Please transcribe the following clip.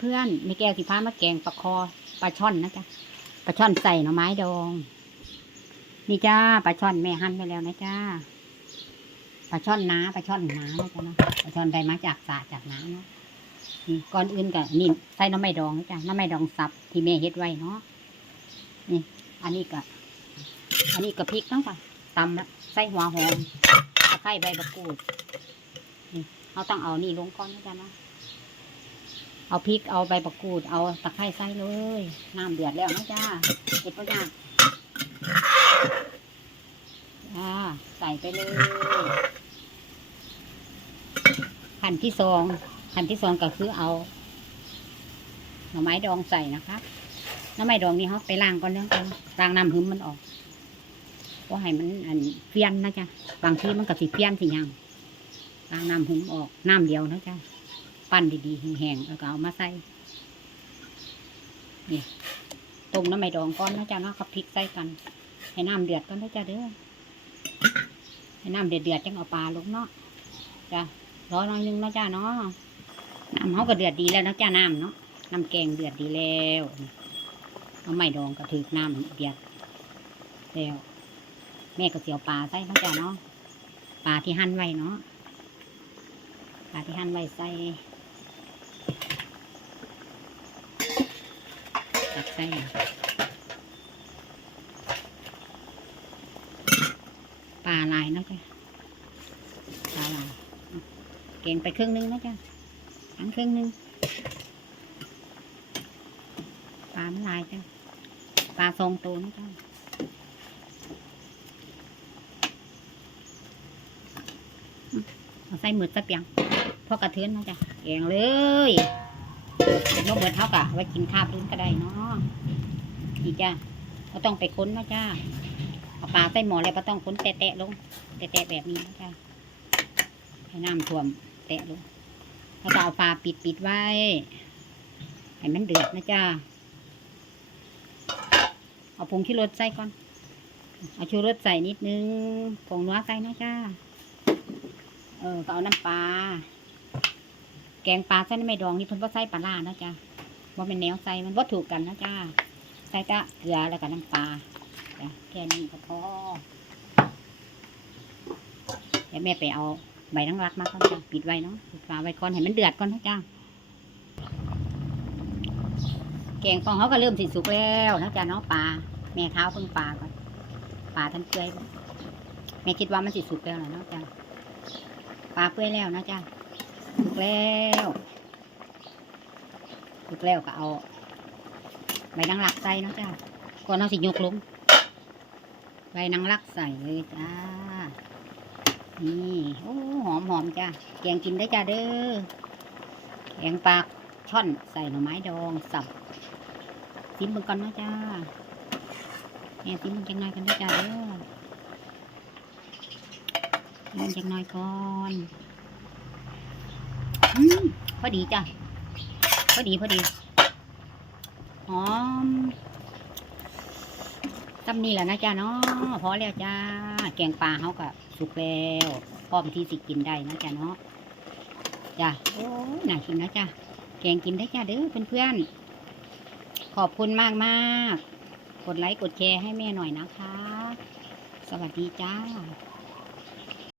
เพื่อนๆไม่แก้วสิพามาแกงปลาคอปลาช่อนนะจ๊ะปลาช่อนใส่หน่อไม้ดอง นี่จ้าปลาช่อนแม่หั่นไปแล้วนะจ้าปลาช่อนน้าปลาช่อนน้านะจ๊ะเนาะปลาช่อนได้มาจากสระจากน้าเนาะนี่ก่อนอื่นก็นี่ใส่หน้ำไม้ดองนะจ้ะหน้ำไม้ดองสับที่แม่เฮ็ดไว้เนาะนี่ อันนี้ก็อันนี้ก็พริกเนาะค่ะตำและใส่หัวหอมตะไคร้ใบมะกรูดนี่เราต้องเอานี่ลงก่อนนะจ๊ะเนาะ เอาพริกเอาใบมะกูดเอาตะไคร้ใส่เลยน้ำเดือดแล้วนะจ้าเก็บไว้ยากอ่าใส่ไปเลยขั้นที่สองขั้นที่สองก็คือเอาหน่อไม้ดองใส่นะคะหน่อไม้ดองนี่เขาไปล้างก่อนเรื่องก่อนล้างน้ำหึมมันออกเพราะให้มันอันเฟี้ยนนะจ๊ะบางทีมันก็สิเฟี้ยนสิยังล้างน้ำหึมออกน้ำเดียวนะจ๊ะ ปั้นดีๆแห้งๆแล้วก็เอามาใส่นี่ต้มน้ำไม่ดองก้อนนะจ๊ะเนาะกับพริกใส่กันให้น้ำเดือดก่อนนะจ๊ะเด้อให้น้ำเดือดเดือดๆจังเอาปลาลงเนาะจ้ะรอหน่อยนึงนาะจ้ะเนาะน้ำเขาก็เดือดดีแล้วนะจ้ะน้ำเนาะน้ำแกงเดือดดีแล้วเอาไม่ดองก็ถือน้ำเดือดแล้วแม่ก็เสียวปลาใส่นาะจ้ะเนาะปลาที่หั่นไว้เนาะปลาที่หั่นไว้ใส่ ตักใส่ปลาลายนะจ้ะปลาลายเก่งไปครึ่งนึงนะจ้ะอันครึ่งนึงปลามันลายจ้ะปลาทรงตัวนะจ้ะเอาใส่หมืดสักเปียงพอกระเทือนนะจ้ะเก่งเลย เป็นนกเบิดเท่ากะไว้กินข้าวพื้นก็ได้เนาะดีจ้ะก็ต้องไปค้นนะจ้าเอาปลาใส่หมอแล้วก็ต้องค้นแตะๆลง แตะๆแบบนี้นะจ้าให้น้ำท่วมแตะลงแล้วก็เอาปลาปิดปิดๆไว้ ให้มันเดือดนะจ้าเอาผงที่รสใส่ก่อน เอาชูรสใส่นิดนึงผงนัวใส่นะจ้า เออก็เอาน้ำปลา แกงปลาใส่ในไม่ดองนี่เพิ่นว่าใส่ปลาล่านะจ้าว่าเป็นแนวใส่มันว่าถูกกันนะจ้าใส่กะเกลือแล้วก็น้ำปลาจ้ะแค่นี้ก็พอเดี๋ยวแม่ไปเอาใบนังรักมาก่อนจ้ะปิดไว้เนาะปิดฝาไว้ก่อนให้มันเดือดก่อนนะจ้าแกงปองเขาก็เริ่มสิสุกแล้วนะจ้าเนาะปลาแม่เท้าเพิ่งปลาก่อนปลาท่านเปื่อยแม่คิดว่ามันสิสุกแล้วแหละเนาะจ้าปลาเปื่อยแล้วนะจ้า สุกแล้วสุกแล้วก็เอาใบนางรักใส่นะจ้าก่อนเอาสิยกลงใบนางรักใส่เลยจ้า นี่โอ้หอมหอมจ้าแกงกินได้จ้าเด้อแกงปลาช่อนใส่หน่อไม้ดองสับซิมเบิ่งก่อนนะจ้าแม่ซิมเบิ่งจังหน่อยกันเด้จ้าเด้อซิมเบิ่งจังหน่อยก่อน พอดีจ้ะ พอดีพอดี หอมจำนี่แหละนะจ้าเนาะพอแล้วจ้า แกงปลาเขาก็สุกแล้วพร้อมที่สิกินได้นะจ้าเนาะจ้าโอ้ยน่ากินนะจ้าแกงกินได้จ้าเด้อเพื่อนๆขอบคุณมากมากกดไลค์กดแชร์ให้แม่หน่อยนะคะ สวัสดีจ้า